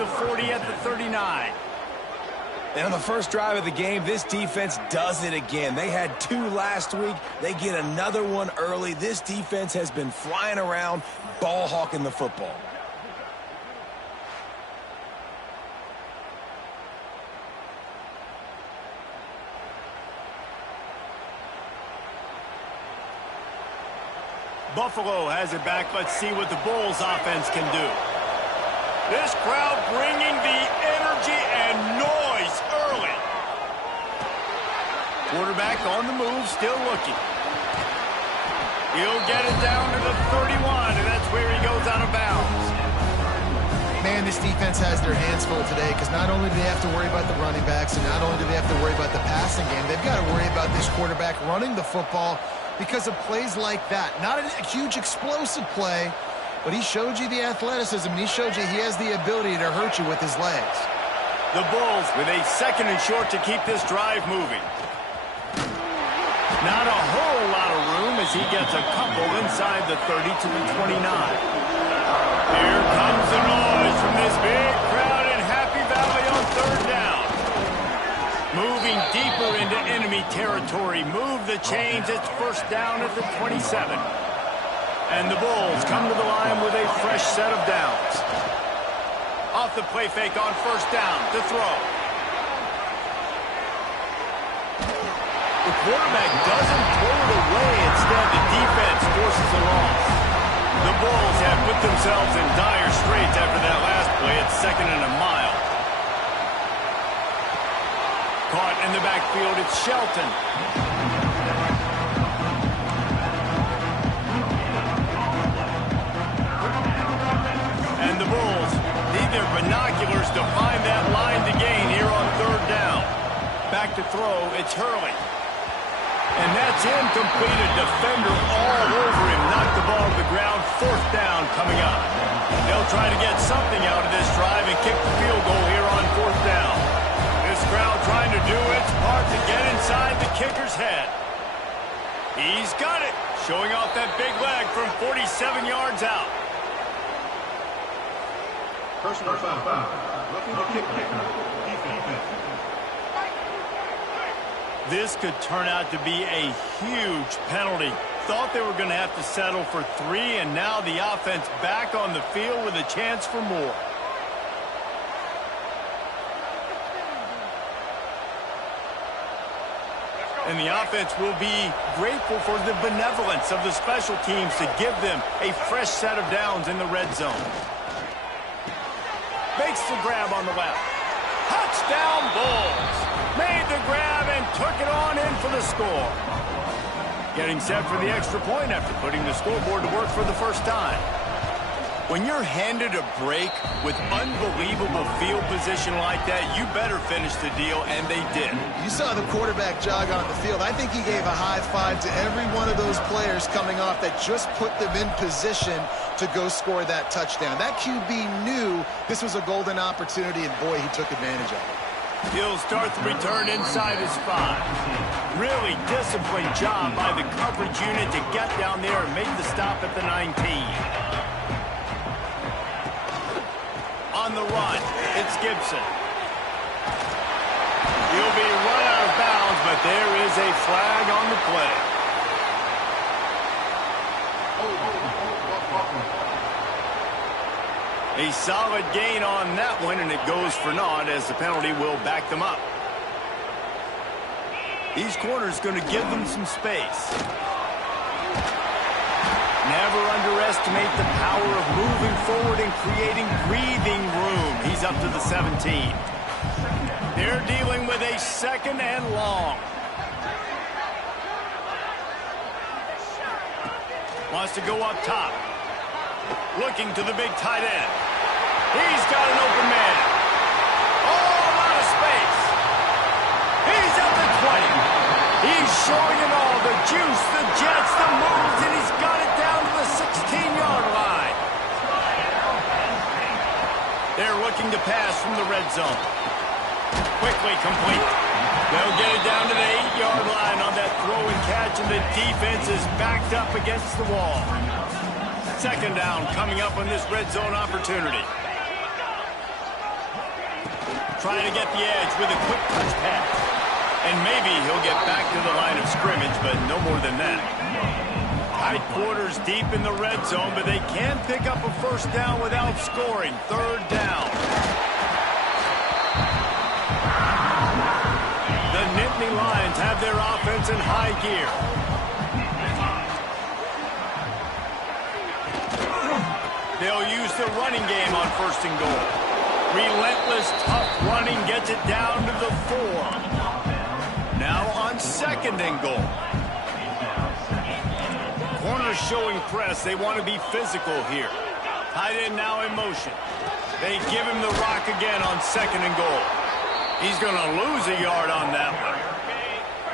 the 40 at the 39. And on the first drive of the game, this defense does it again. They had 2 last week. They get another one early. This defense has been flying around, ball hawking the football. Buffalo has it back. Let's see what the Bulls offense can do. This crowd bringing the energy and noise early. Quarterback on the move, still looking. He'll get it down to the 31, and that's where he goes out of bounds. Man, this defense has their hands full today because not only do they have to worry about the running backs and not only do they have to worry about the passing game, they've got to worry about this quarterback running the football because of plays like that. Not a huge explosive play, but he showed you the athleticism, and he showed you he has the ability to hurt you with his legs. The Bulls with a 2nd and short to keep this drive moving. Not a whole lot of room as he gets a couple inside the 30 to the 29. Here comes the noise from this big crowd in Happy Valley on 3rd down. Moving deeper into enemy territory. Move the chains. It's 1st down at the 27. And the Bulls come to the line with a fresh set of downs. Off the play fake on 1st down to throw. The quarterback doesn't throw it away. Instead, the defense forces a loss. The Bulls have put themselves in dire straits after that last play. It's 2nd and a mile. Caught in the backfield, it's Shelton. And the Bulls need their binoculars to find that line to gain here on 3rd down. Back to throw, it's Hurley. And that's incomplete. A defender all over him. Knocked the ball to the ground. 4th down coming up. They'll try to get something out of this drive and kick the field goal here on 4th down. This crowd trying to do its part to get inside the kicker's head. He's got it. Showing off that big leg from 47 yards out. Personal foul. Roughing the kicker. Defense. This could turn out to be a huge penalty. Thought they were going to have to settle for 3, and now the offense back on the field with a chance for more. And the offense will be grateful for the benevolence of the special teams to give them a fresh set of downs in the red zone. Makes the grab on the left. Touchdown Bulls! Made the grab and took it on in for the score. Getting set for the extra point after putting the scoreboard to work for the first time. When you're handed a break with unbelievable field position like that, you better finish the deal, and they did. You saw the quarterback jog on the field. I think he gave a high five to every one of those players coming off that just put them in position to go score that touchdown. That QB knew this was a golden opportunity, and boy, he took advantage of it. He'll start the return inside his 5. Really disciplined job by the coverage unit to get down there and make the stop at the 19. On the run, it's Gibson. He'll be run out of bounds, but there is a flag on the play. A solid gain on that one, and it goes for naught as the penalty will back them up. These corners going to give them some space. Never underestimate the power of moving forward and creating breathing room. He's up to the 17. They're dealing with a 2nd and long. Wants to go up top. Looking to the big tight end. He's got an open man. All out of space. He's at the 20. He's showing it all. The juice, the jets, the moves, and he's got it down to the 16-yard line. They're looking to pass from the red zone. Quickly complete. They'll get it down to the 8-yard line on that throw and catch, and the defense is backed up against the wall. 2nd down coming up on this red zone opportunity. Trying to get the edge with a quick touch pass. And maybe he'll get back to the line of scrimmage, but no more than that. Tight quarters deep in the red zone, but they can pick up a first down without scoring. Third down. The Nittany Lions have their offense in high gear. They'll use the running game on first and goal. Relentless, tough running gets it down to the 4. Now on second and goal. Corners showing press. They want to be physical here. Tight end now in motion. They give him the rock again on second and goal. He's going to lose a yard on that one.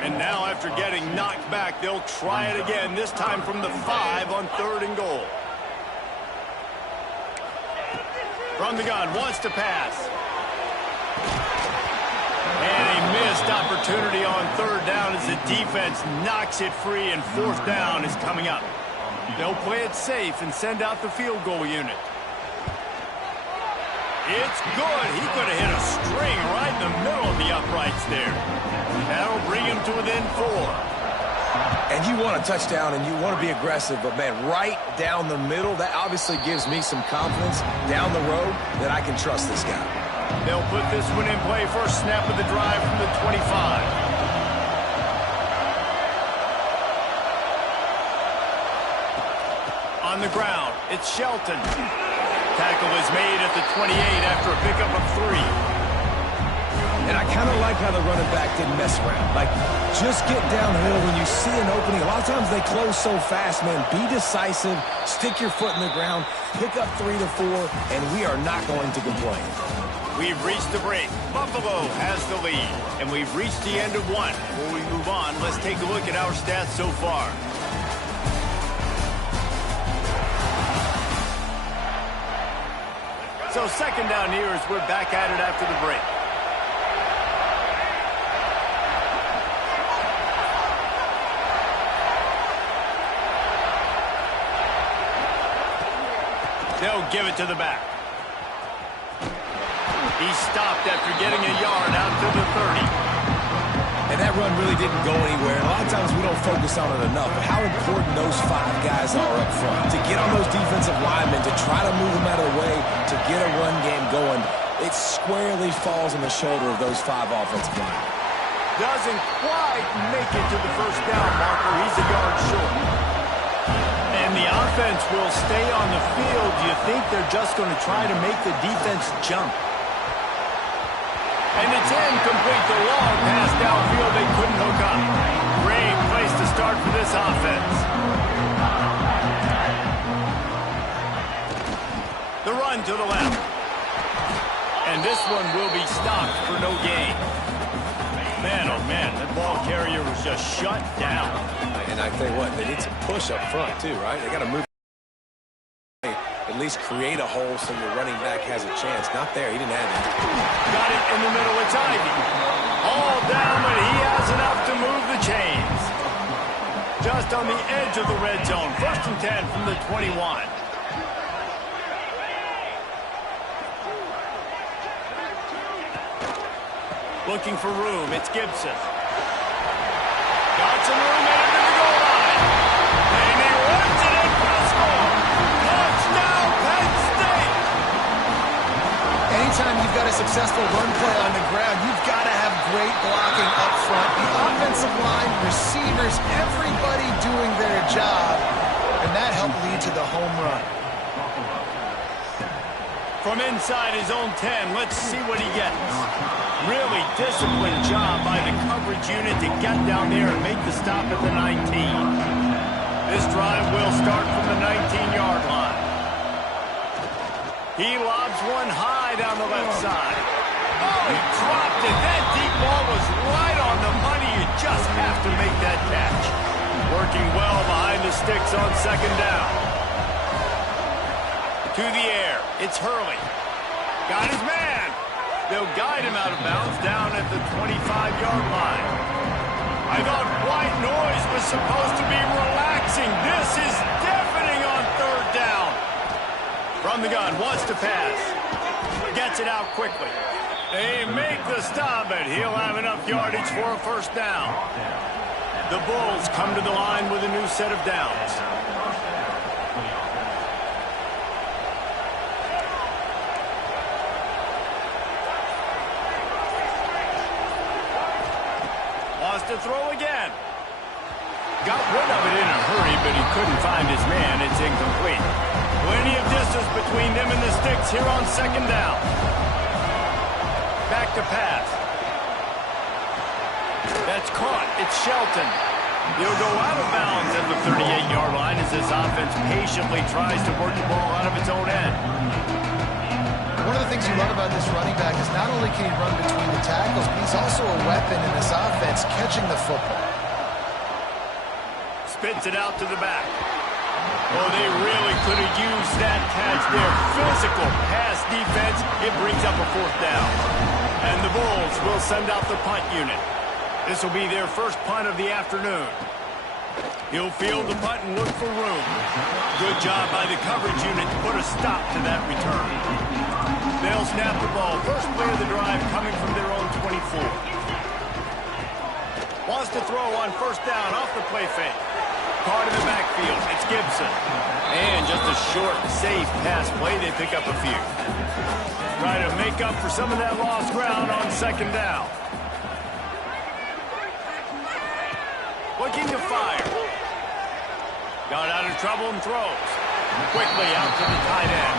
And now after getting knocked back, they'll try it again, this time from the 5 on third and goal. From the gun, wants to pass. And a missed opportunity on third down as the defense knocks it free, and fourth down is coming up. They'll play it safe and send out the field goal unit. It's good. He could have hit a string right in the middle of the uprights there. That'll bring him to within 4. And you want a touchdown and you want to be aggressive, but, man, right down the middle, that obviously gives me some confidence down the road that I can trust this guy. They'll put this one in play. First snap of the drive from the 25. On the ground, it's Shelton. Tackle is made at the 28 after a pickup of 3. And I kind of like how the running back didn't mess around. Like, just get downhill when you see an opening. A lot of times they close so fast, man. Be decisive, stick your foot in the ground, pick up 3 to 4, and we are not going to complain. We've reached the break. Buffalo has the lead, and we've reached the end of one. Before we move on, let's take a look at our stats so far. So second down here as we're back at it after the break. They'll give it to the back. He stopped after getting a yard out to the 30. And that run really didn't go anywhere. And a lot of times we don't focus on it enough. But how important those 5 guys are up front. To get on those defensive linemen, to try to move them out of the way, to get a run game going, it squarely falls on the shoulder of those 5 offensive linemen. Doesn't quite make it to the first down marker. He's a yard short. And the offense will stay on the field. Do you think they're just going to try to make the defense jump? And it's incomplete. The long pass downfield, they couldn't hook up. Great place to start for this offense. The run to the left. And this one will be stopped for no gain. Man, oh man, that ball carrier was just shut down. And I tell you what, they need some push up front too, right? They got to move. At least create a hole so your running back has a chance. Not there. He didn't have it. Got it in the middle. It's Ivy. All down, but he has enough to move the chains. Just on the edge of the red zone. First and 10 from the 21. Looking for room. It's Gibson. Got some room into the goal line. And he runs it in for the score. Touchdown, Penn State. Anytime you've got a successful run play on the ground, you've got to have great blocking up front. The offensive line, receivers, everybody doing their job. And that helped lead to the home run. From inside his own 10, let's see what he gets. Really disciplined job by the coverage unit to get down there and make the stop at the 19. This drive will start from the 19-yard line. He lobs one high down the left side. Oh, he dropped it. That deep ball was right on the money. You just have to make that catch. Working well behind the sticks on second down. To the air. It's Hurley. Got his man. They'll guide him out of bounds down at the 25-yard line. I thought white noise was supposed to be relaxing. This is deafening on third down. From the gun, wants to pass. Gets it out quickly. They make the stop, but he'll have enough yardage for a first down. The Bulls come to the line with a new set of downs. Wants to throw again. Got rid of it in a hurry, but he couldn't find his man. It's incomplete. Plenty of distance between them and the sticks here on second down. Back to pass. That's caught. It's Shelton. He'll go out of bounds at the 38-yard line as this offense patiently tries to work the ball out of its own end. One of the things you love about this running back is not only can he run between the tackles, but he's also a weapon in this offense catching the football. Spits it out to the back. Oh, they really could have used that catch there. Physical pass defense. It brings up a fourth down. And the Bulls will send out the punt unit. This will be their first punt of the afternoon. He'll field the punt and look for room. Good job by the coverage unit to put a stop to that return. They'll snap the ball. First play of the drive coming from their own 24. Wants to throw on first down off the play fake. Caught in the backfield. It's Gibson. And just a short, safe pass play. They pick up a few. Try to make up for some of that lost ground on second down. Looking to fire. Got out of trouble and throws. Quickly out to the tight end.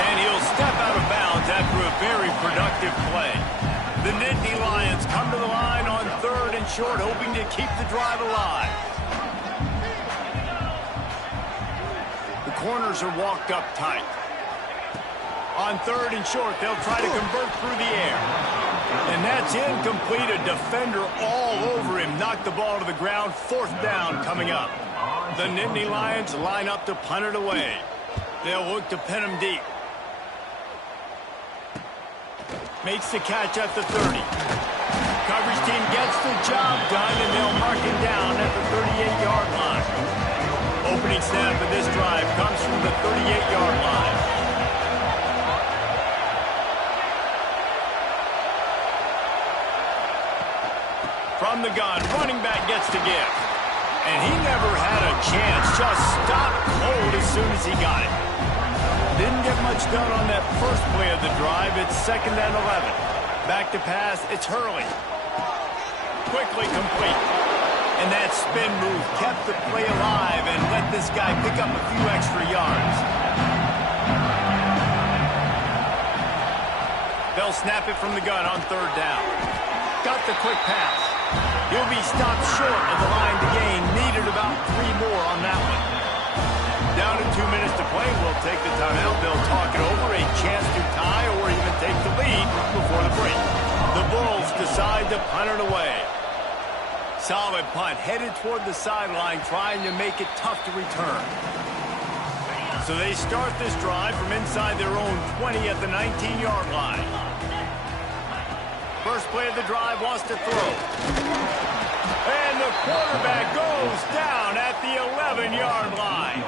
And he'll step out of bounds after a very productive play. The Nittany Lions come to the line on third and short, hoping to keep the drive alive. The corners are walked up tight. On third and short, they'll try to convert through the air. And that's incomplete. A defender all over him. Knocked the ball to the ground. Fourth down coming up. The Nittany Lions line up to punt it away. They'll look to pin him deep. Makes the catch at the 30. Coverage team gets the job done, and they'll mark him down at the 38-yard line. Opening snap of this drive comes from the 38-yard line. From the gun, running back gets to give. And he never had a chance. Just stopped cold as soon as he got it. Didn't get much done on that first play of the drive. It's second and 11. Back to pass, it's Hurley. Quickly complete. And that spin move kept the play alive and let this guy pick up a few extra yards. They'll snap it from the gun on third down. Got the quick pass. He'll be stopped short of the line to gain. Needed about 3 more on that one. Down to 2 minutes to play. We'll take the timeout. They'll talk it over. A chance to tie or even take the lead before the break. The Bulls decide to punt it away. Solid punt. Headed toward the sideline, trying to make it tough to return. So they start this drive from inside their own 20 at the 19-yard line. First play of the drive wants to throw. And the quarterback goes down at the 11-yard line.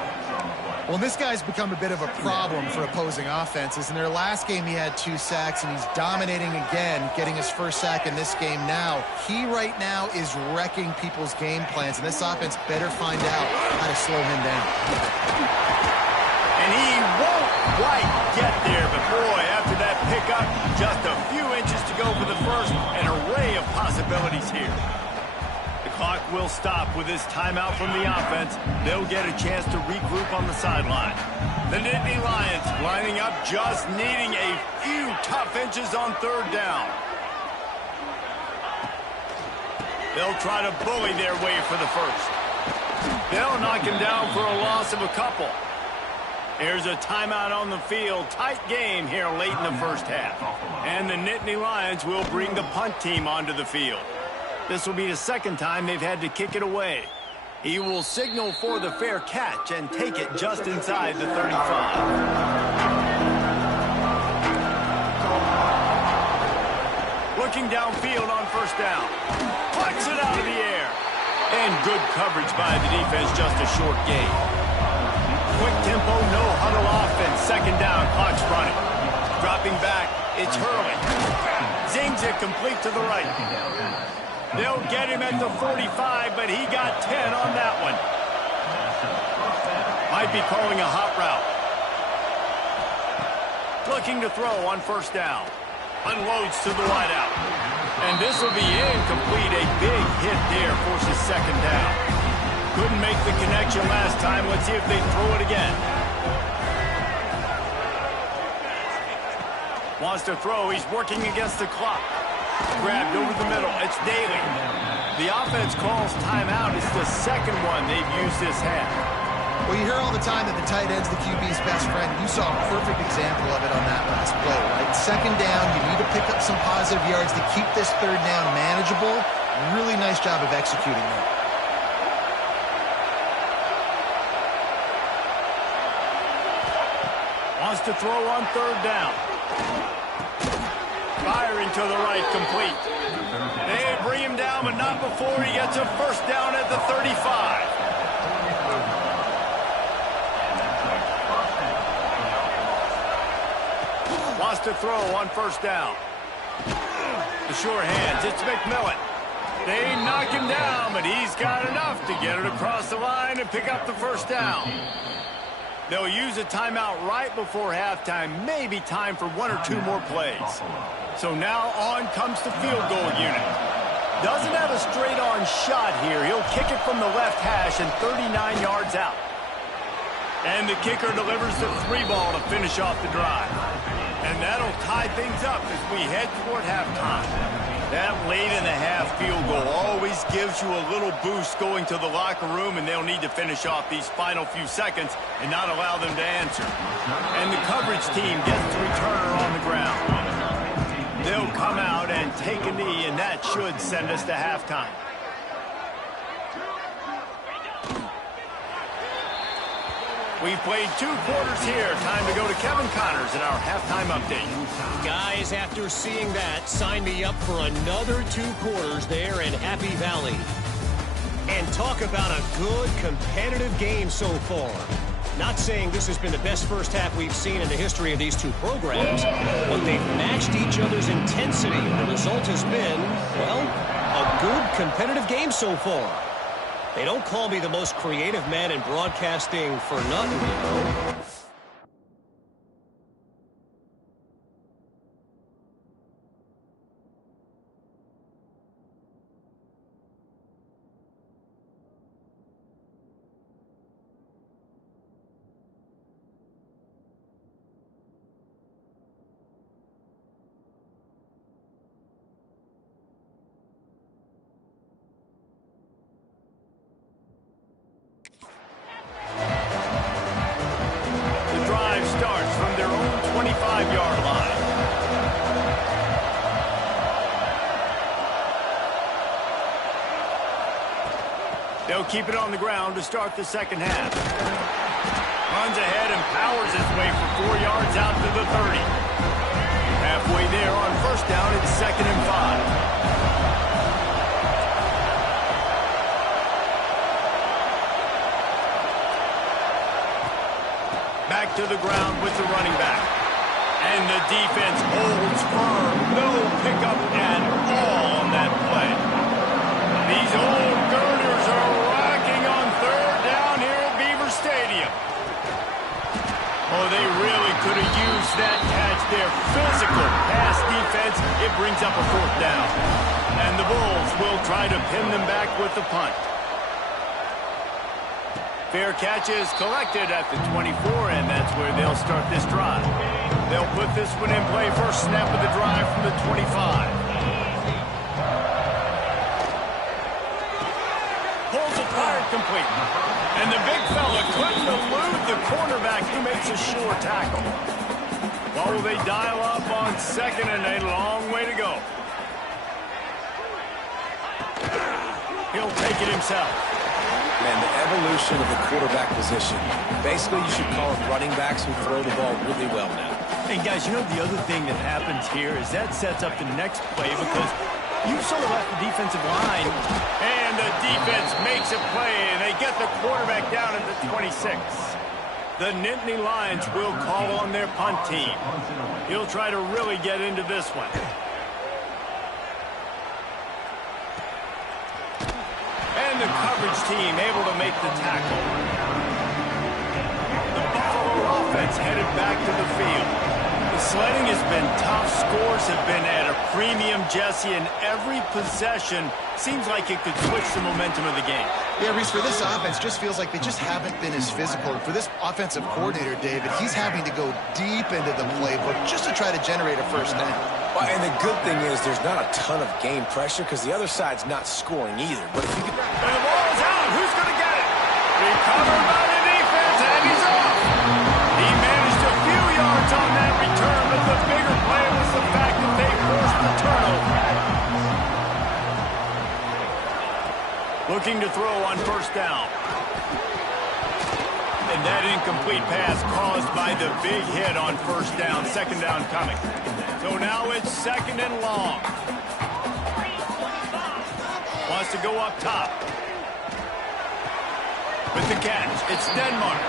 Well, this guy's become a bit of a problem for opposing offenses. In their last game, he had 2 sacks, and he's dominating again, getting his first sack in this game now. He right now is wrecking people's game plans, and this offense better find out how to slow him down. And he won't quite get there, but boy, after that pickup, just a few inches to go for the first. An array of possibilities here. The clock will stop with this timeout from the offense. They'll get a chance to regroup on the sideline. The Nittany Lions lining up, just needing a few tough inches on third down. They'll try to bully their way for the first. They'll knock him down for a loss of a couple. Here's a timeout on the field. Tight game here late in the first half. And the Nittany Lions will bring the punt team onto the field. This will be the second time they've had to kick it away. He will signal for the fair catch and take it just inside the 35. Looking downfield on first down. Flex it out of the air. And good coverage by the defense, just a short gain. Quick tempo, no huddle offense. Second down, clock's running. Dropping back, it's Hurley. zings it complete to the right. They'll get him at the 45, but he got 10 on that one. Might be calling a hot route. Looking to throw on first down. Unloads to the wideout. And this will be incomplete. A big hit there forces second down. Couldn't make the connection last time. Let's see if they throw it again. Wants to throw. He's working against the clock. Grabbed over the middle. It's Daly. The offense calls timeout. It's the second one they've used this half. Well, you hear all the time that the tight end's the QB's best friend. You saw a perfect example of it on that last play, right? Second down, you need to pick up some positive yards to keep this third down manageable. Really nice job of executing that. Wants to throw on third down. Firing to the right, complete. They bring him down, but not before he gets a first down at the 35. Wants to throw on first down. The sure hands, it's McMillan. They knock him down, but he's got enough to get it across the line and pick up the first down. They'll use a timeout right before halftime. Maybe time for one or two more plays. So now on comes the field goal unit. Doesn't have a straight-on shot here. He'll kick it from the left hash and 39 yards out. And the kicker delivers the 3-ball to finish off the drive. And that'll tie things up as we head toward halftime. That late-in-the-half field goal always gives you a little boost going to the locker room, and they'll need to finish off these final few seconds and not allow them to answer. And the coverage team gets the returner on the ground. They'll come out and take a knee, and that should send us to halftime. We've played 2 quarters here. Time to go to Kevin Connors in our halftime update. Guys, after seeing that, sign me up for another 2 quarters there in Happy Valley. And talk about a good competitive game so far. Not saying this has been the best first half we've seen in the history of these 2 programs, but they've matched each other's intensity. The result has been, well, a good competitive game so far. They don't call me the most creative man in broadcasting for nothing, you know. Starts from their own 25-yard line. They'll keep it on the ground to start the second half. Runs ahead and powers his way for 4 yards out to the 30. Halfway there on first down, it's 2nd and 5. Back to the ground with the running back. And the defense holds firm. No pickup at all on that play. These old girders are rocking on third down here at Beaver Stadium. Oh, they really could have used that catch there. Physical pass defense. It brings up a 4th down. And the Bulls will try to pin them back with the punt. Fair catch is collected at the 24, and that's where they'll start this drive. They'll put this one in play first snap of the drive from the 25. Pulls it fired complete. And the big fella couldn't elude the cornerback. He makes a sure tackle. Well, they dial up on 2nd and a long way to go. He'll take it himself. Man, the evolution of the quarterback position. Basically, you should call them running backs who throw the ball really well now. And guys, you know the other thing that happens here is that sets up the next play because you sort of left the defensive line. And the defense makes a play, and they get the quarterback down at the 26. The Nittany Lions will call on their punt team. He'll try to really get into this one. And the coverage team able to make the tackle. The Buffalo offense headed back to the field. The sledding has been tough. Scores have been at a premium, Jesse, and every possession seems like it could switch the momentum of the game. Yeah, Reese, for this offense, just feels like they just haven't been as physical. For this offensive coordinator, David, he's having to go deep into the playbook just to try to generate a first down. Well, and the good thing is there's not a ton of game pressure because the other side's not scoring either. But if you can... And the ball is out. Who's going to get it? Recovered by the defense, and he's off. He managed a few yards on that return, but the bigger play was the fact that they forced the turnover. Looking to throw on first down. And that incomplete pass caused by the big hit on first down. Second down coming. So now it's second and long. Wants to go up top. With the catch, it's Denmark.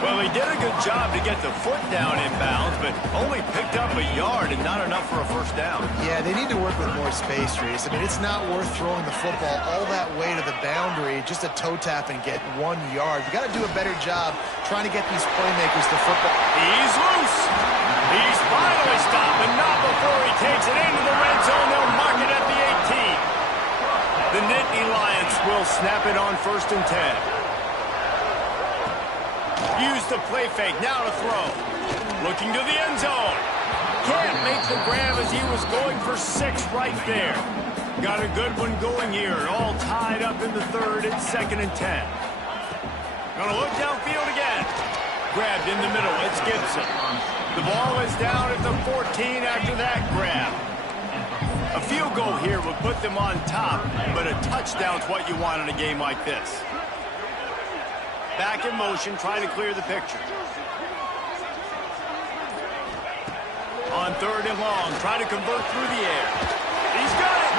Well, he did a good job to get the foot down in bounds, but only picked up a yard and not enough for a first down. Yeah, they need to work with more space, Reese. I mean, it's not worth throwing the football all that way to the boundary just to toe tap and get 1 yard. You got to do a better job trying to get these playmakers the football. He's loose. He's finally stopped, but not before he takes it into the red zone. They'll mark it at the 18. The Nittany Lions will snap it on 1st and 10. Use the play fake, now to throw. Looking to the end zone. Can't make the grab as he was going for 6 right there. Got a good one going here. All tied up in the third. It's 2nd and 10. Gonna look downfield again. Grabbed in the middle. It's Gibson. The ball is down at the 14 after that grab. A field goal here would put them on top, but a touchdown's what you want in a game like this. Back in motion, trying to clear the picture. On 3rd and long, trying to convert through the air. He's got it!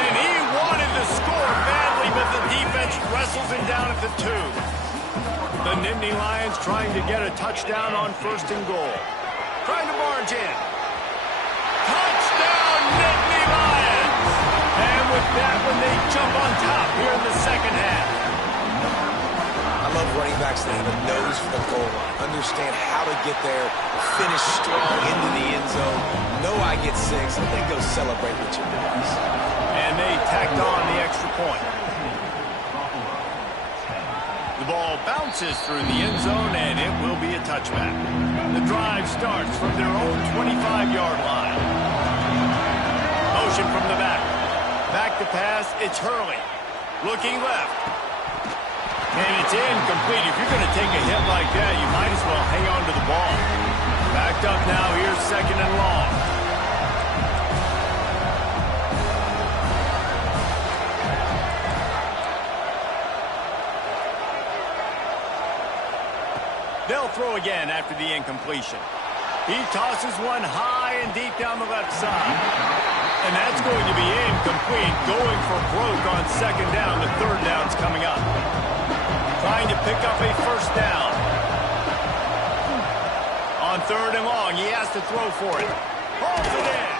And he wanted to score badly, but the defense wrestles him down at the 2. The Nittany Lions trying to get a touchdown on 1st and goal. Trying to barge in. Touchdown, Nittany Lions! And with that one, they jump on top here in the second half. I love running backs that have a nose for the goal line. Understand how to get there, finish strong into the end zone. Know I get 6, and then go celebrate with your boys. And they tacked on the extra point. The ball bounces through the end zone, and it will be a touchback. The drive starts from their own 25-yard line. Motion from the back. Back to pass, it's Hurley. Looking left. And it's incomplete. If you're going to take a hit like that, you might as well hang on to the ball. Backed up now. Here's 2nd and long. They'll throw again after the incompletion. He tosses one high and deep down the left side. And that's going to be incomplete. Going for broke on 2nd down. The 3rd down's coming up. Trying to pick up a first down. On 3rd and long, he has to throw for it. Holds it in.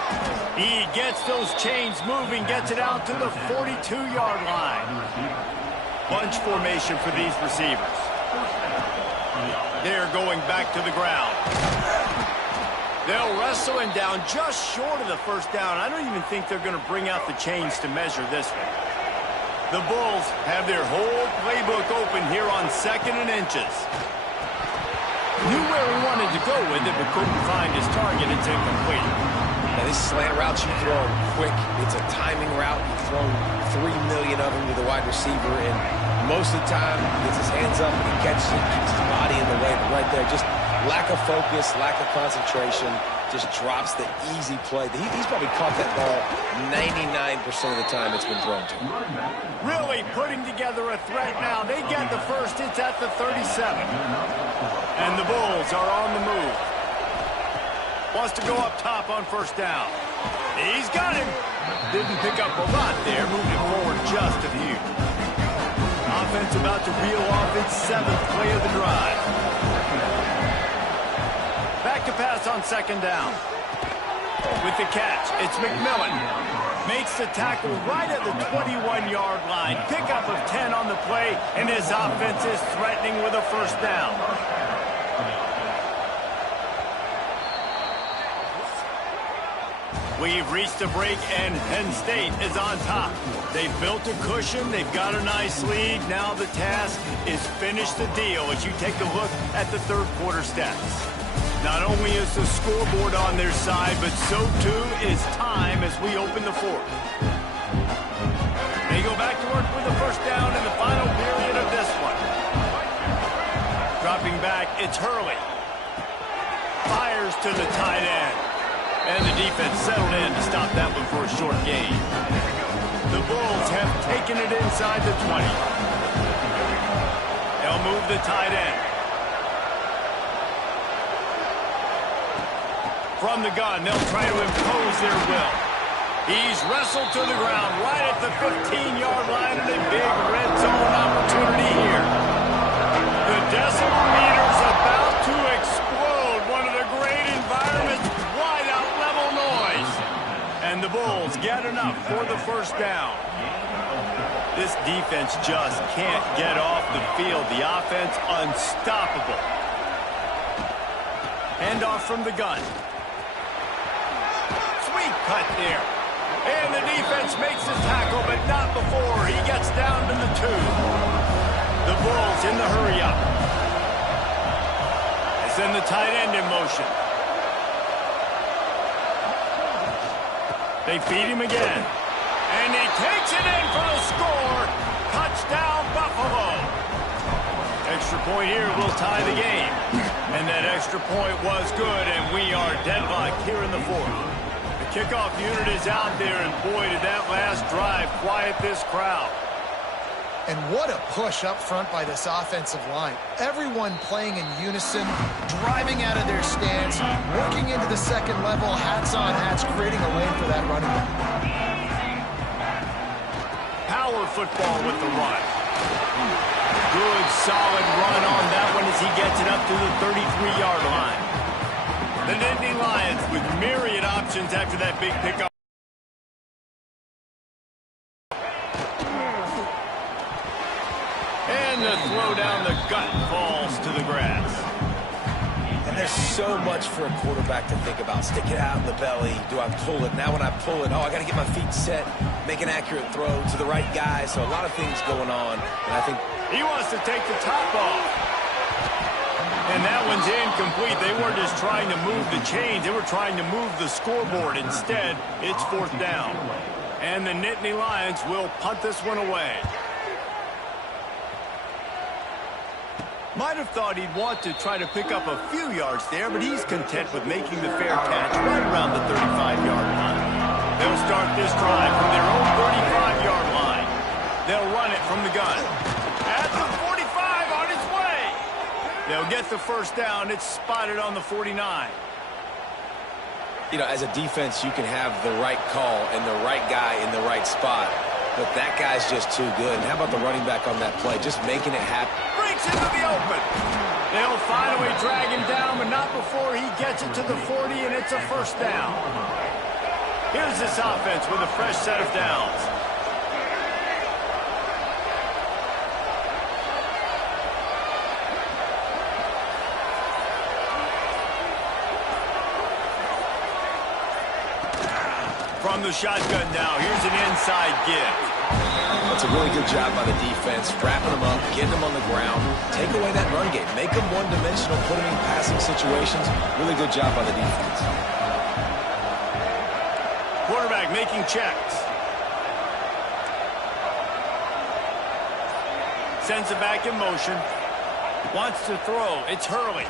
He gets those chains moving, gets it out to the 42-yard line. Bunch formation for these receivers. They're going back to the ground. They'll wrestle him down just short of the first down. I don't even think they're going to bring out the chains to measure this one. The Bulls have their whole playbook open here on 2nd and inches. Knew where he wanted to go with it, but couldn't find his target. It's incomplete. Now, this slant route you throw quick. It's a timing route. You throw 3 million of them to the wide receiver, and most of the time he gets his hands up and he catches it, keeps his body in the way. But right there, just lack of focus, lack of concentration, just drops the easy play. He's probably caught that ball 99% of the time it's been thrown to him. Really putting together a threat now. They get the first. It's at the 37. And the Bulls are on the move. Wants to go up top on first down. He's got him. Didn't pick up a lot there. Moved it forward just a few. Offense about to reel off its 7th play of the drive. Back to pass on 2nd down. with the catch. It's McMillan. Makes the tackle right at the 21-yard line. Pickup of 10 on the play, and his offense is threatening with a first down. We've reached a break, and Penn State is on top. They've built a cushion. They've got a nice lead. Now the task is finish the deal as you take a look at the third quarter stats. Not only is the scoreboard on their side, but so too is time as we open the fourth. They go back to work with the first down in the final period of this one. Dropping back, it's Hurley. Fires to the tight end. And the defense settled in to stop that one for a short gain. The Bulls have taken it inside the 20. They'll move the tight end. From the gun, they'll try to impose their will. He's wrestled to the ground right at the 15-yard line, and a big red zone opportunity here. The decimal meter's about to explode. One of the great environments. And the Bulls get enough for the first down. This defense just can't get off the field. The offense unstoppable. Handoff from the gun. Sweet cut there. And the defense makes the tackle, but not before he gets down to the 2. The Bulls in the hurry up. They send the tight end in motion. They feed him again. And he takes it in for the score. Touchdown, Buffalo. Extra point here will tie the game. And that extra point was good, and we are deadlocked here in the fourth. The kickoff unit is out there, and boy, did that last drive quiet this crowd. And what a push up front by this offensive line. Everyone playing in unison, driving out of their stance, working into the second level, hats on hats, creating a lane for that running back. Power football with the run. Good, solid run on that one as he gets it up to the 33-yard line. The Nittany Lions with myriad options after that big pickup. And the throw down the gut falls to the grass. And there's so much for a quarterback to think about. Stick it out in the belly. Do I pull it? Now when I pull it, I got to get my feet set, make an accurate throw to the right guy. So a lot of things going on. And I think he wants to take the top off. And that one's incomplete. They weren't just trying to move the chains. They were trying to move the scoreboard. Instead, it's fourth down. And the Nittany Lions will punt this one away. Might have thought he'd want to try to pick up a few yards there, but he's content with making the fair catch right around the 35-yard line. They'll start this drive from their own 35-yard line. They'll run it from the gun. At the 45 on its way. They'll get the first down. It's spotted on the 49. You know, as a defense, you can have the right call and the right guy in the right spot. But that guy's just too good. And how about the running back on that play? Just making it happen. Breaks into the open. They'll finally drag him down, but not before he gets it to the 40, and it's a first down. Here's this offense with a fresh set of downs. From the shotgun now, here's an inside give. That's a really good job by the defense, wrapping them up, getting them on the ground, take away that run game, make them one-dimensional, put them in passing situations. Really good job by the defense. Quarterback making checks. Sends it back in motion. Wants to throw. It's Hurley.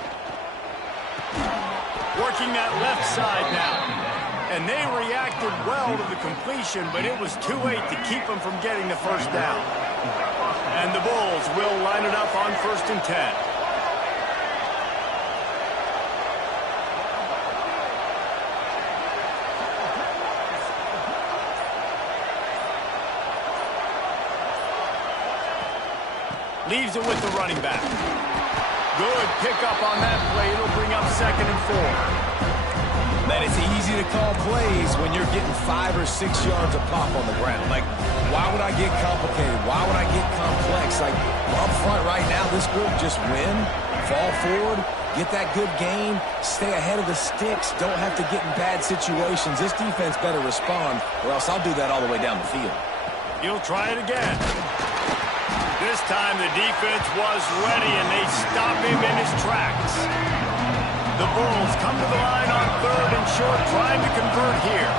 Working that left side now. And they reacted well to the completion, but it was too late to keep them from getting the first down. And the Bulls will line it up on 1st and 10. Leaves it with the running back. Good pickup on that play. It'll bring up 2nd and 4. Man, it's easy to call plays when you're getting 5 or 6 yards a pop on the ground. Like, why would I get complicated? Why would I get complex? Like, up front right now, this group just win, fall forward, get that good gain, stay ahead of the sticks, don't have to get in bad situations. This defense better respond, or else I'll do that all the way down the field. He'll try it again. This time the defense was ready, and they stop him in his tracks. The Bulls come to the line on 3rd and short, trying to convert here.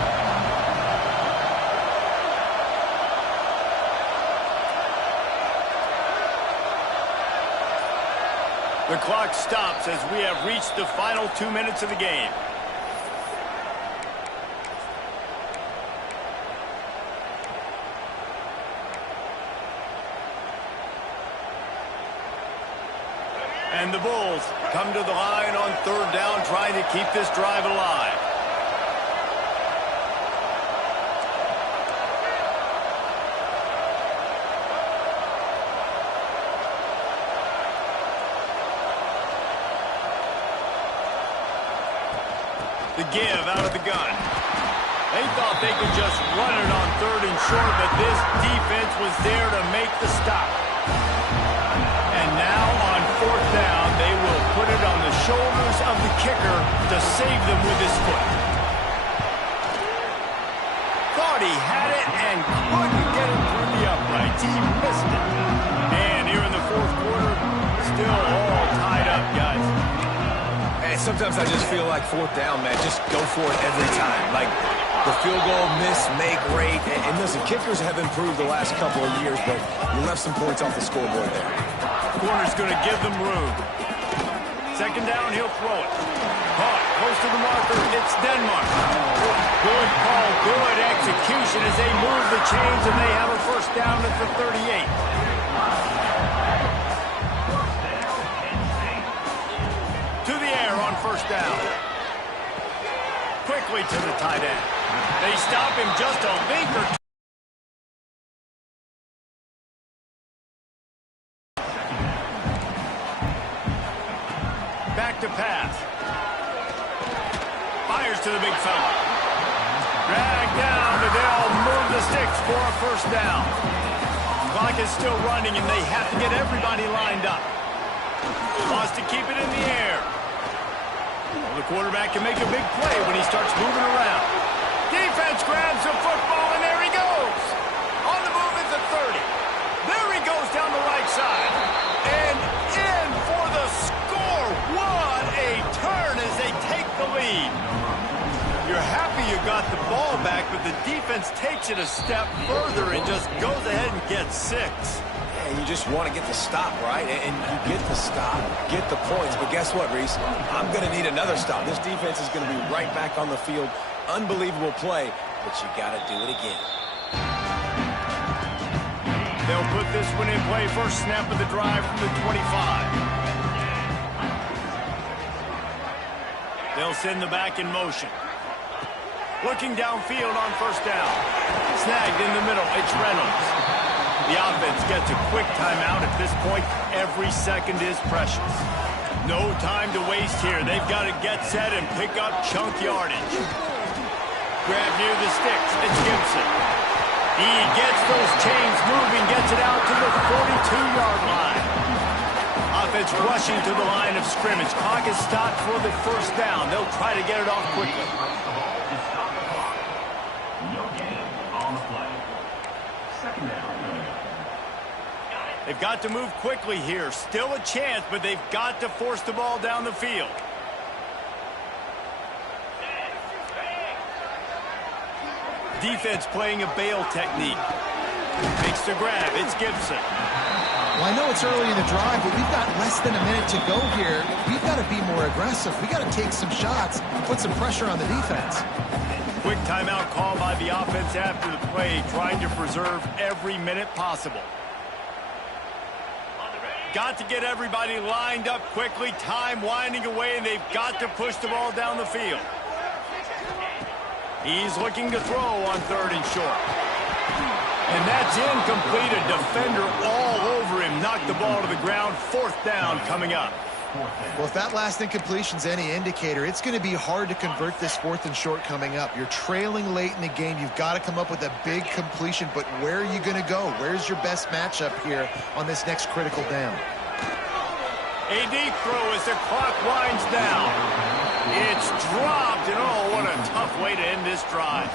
The clock stops as we have reached the final 2 minutes of the game. And the Bulls come to the line on 3rd down, trying to keep this drive alive. The give out of the gun. They thought they could just run it on 3rd and short, but this defense was there to make the stop. And now on 4th down, they will put it on the shoulders of the kicker to save them with his foot. Thought he had it and couldn't get it through the uprights. He missed it. And here in the 4th quarter, still all tied up, guys. And sometimes I just feel like 4th down, man, just go for it every time. Like, the field goal miss, make rate. And listen, kickers have improved the last couple of years, but you left some points off the scoreboard there. Corner's going to give them room. 2nd down, he'll throw it. Caught, close to the marker, it's Denmark. Good call, good execution as they move the chains, and they have a 1st down at the 38. To the air on 1st down. Quickly to the tight end. They stop him just a link or two. Back to pass. Fires to the big fella. Drag down, and they'll move the sticks for a 1st down. Clock is still running, and they have to get everybody lined up. Wants to keep it in the air. Well, the quarterback can make a big play when he starts moving around. Defense grabs the football, and there he goes. On the move is the 30. There he goes down the right side. And in for the score. What a turn as they take the lead. You're happy you got the ball back, but the defense takes it a step further and just goes ahead and gets 6. And you just want to get the stop, right? And you get the stop, get the points. But guess what, Reese? I'm going to need another stop. This defense is going to be right back on the field. Unbelievable play, but you got to do it again. They'll put this one in play. First snap of the drive from the 25. They'll send the back in motion. Looking downfield on 1st down. Snagged in the middle. It's Reynolds. The offense gets a quick timeout at this point. Every second is precious. No time to waste here. They've got to get set and pick up chunk yardage. Grab near the sticks. It's Gibson. He gets those chains moving, gets it out to the 42-yard line. Offense rushing to the line of scrimmage. Clock is stopped for the 1st down. They'll try to get it off quickly. They've got to move quickly here. Still a chance, but they've got to force the ball down the field. Defense playing a bail technique. Makes the grab. It's Gibson. Well, I know it's early in the drive, but we've got less than a minute to go here. We've got to be more aggressive. We've got to take some shots, put some pressure on the defense. Quick timeout call by the offense after the play, trying to preserve every minute possible. Got to get everybody lined up quickly. Time winding away, and they've got to push the ball down the field. He's looking to throw on 3rd and short. And that's incomplete. A defender all over him. Knocked the ball to the ground. 4th down coming up. Well, if that last incompletion's any indicator, it's going to be hard to convert this 4th and short coming up. You're trailing late in the game. You've got to come up with a big completion, but where are you going to go? Where's your best matchup here on this next critical down? A deep throw as the clock winds down. It's dropped, and oh, what a tough way to end this drive.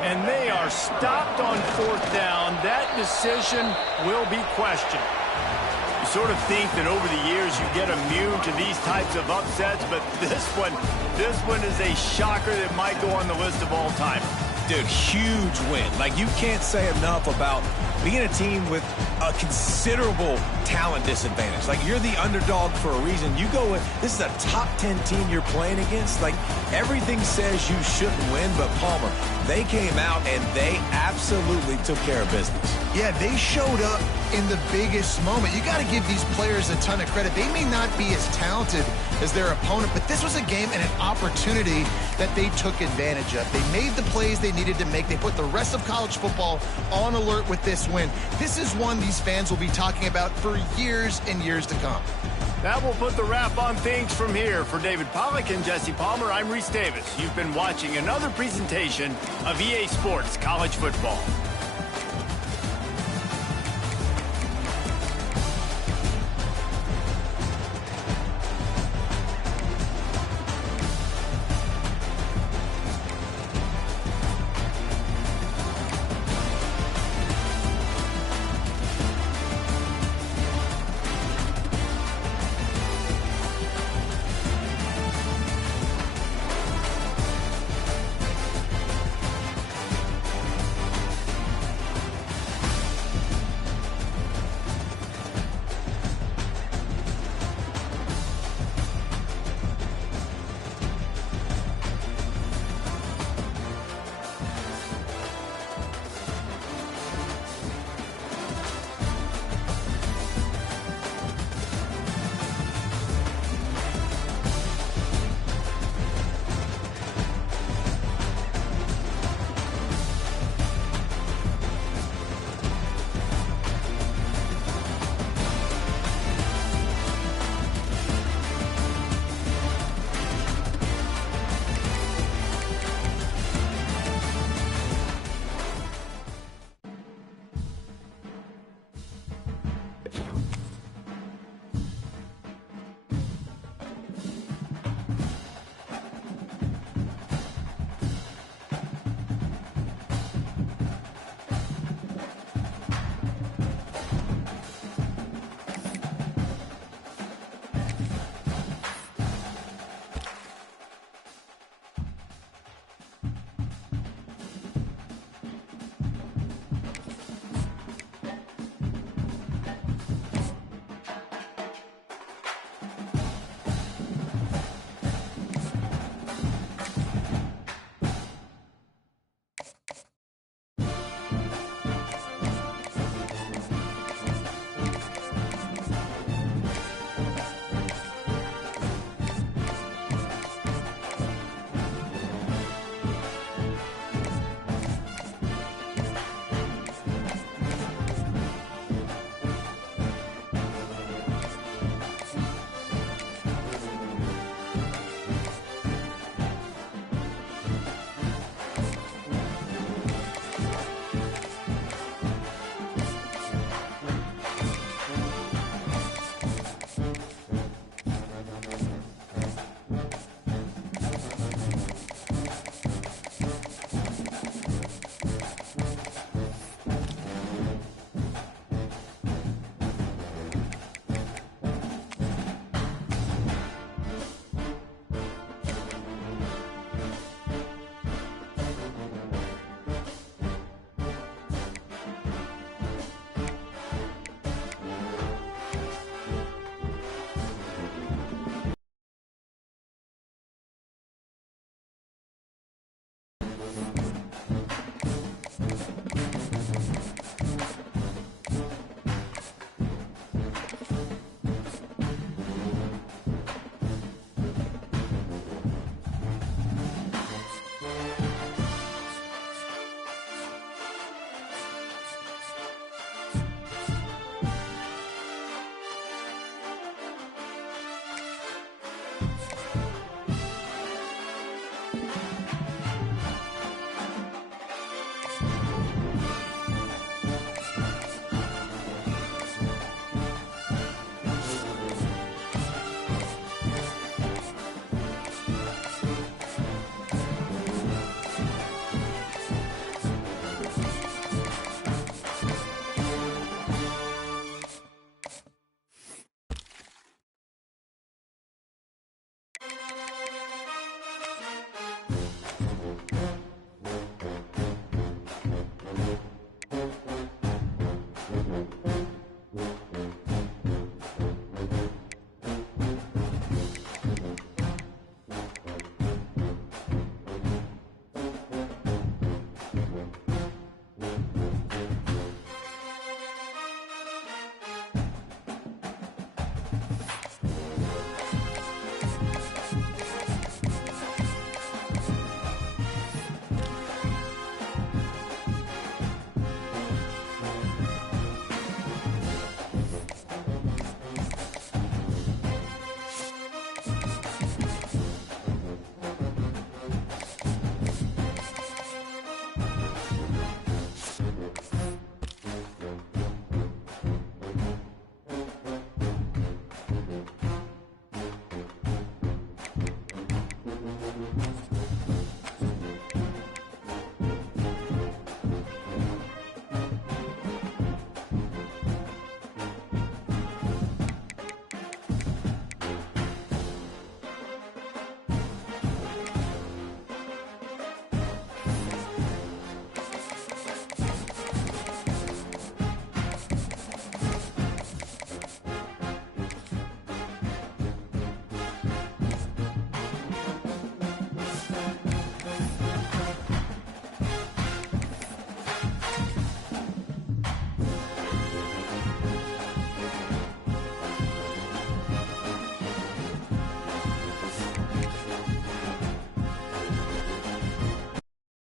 And they are stopped on 4th down. That decision will be questioned. You sort of think that over the years you get immune to these types of upsets, but this one is a shocker that might go on the list of all time. Dude, huge win. Like, you can't say enough about being a team with a considerable talent disadvantage. Like, you're the underdog for a reason. You go in, this is a top 10 team you're playing against. Like, everything says you shouldn't win, but Palmer, they came out and they absolutely took care of business. Yeah, they showed up in the biggest moment. You got to give these players a ton of credit. They may not be as talented as their opponent, but this was a game and an opportunity that they took advantage of. They made the plays they needed to make. They put the rest of college football on alert with this win. This is one these fans will be talking about for years and years to come. That will put the wrap on things from here. For David Pollack and Jesse Palmer, I'm Reese Davis. You've been watching another presentation of EA Sports College Football.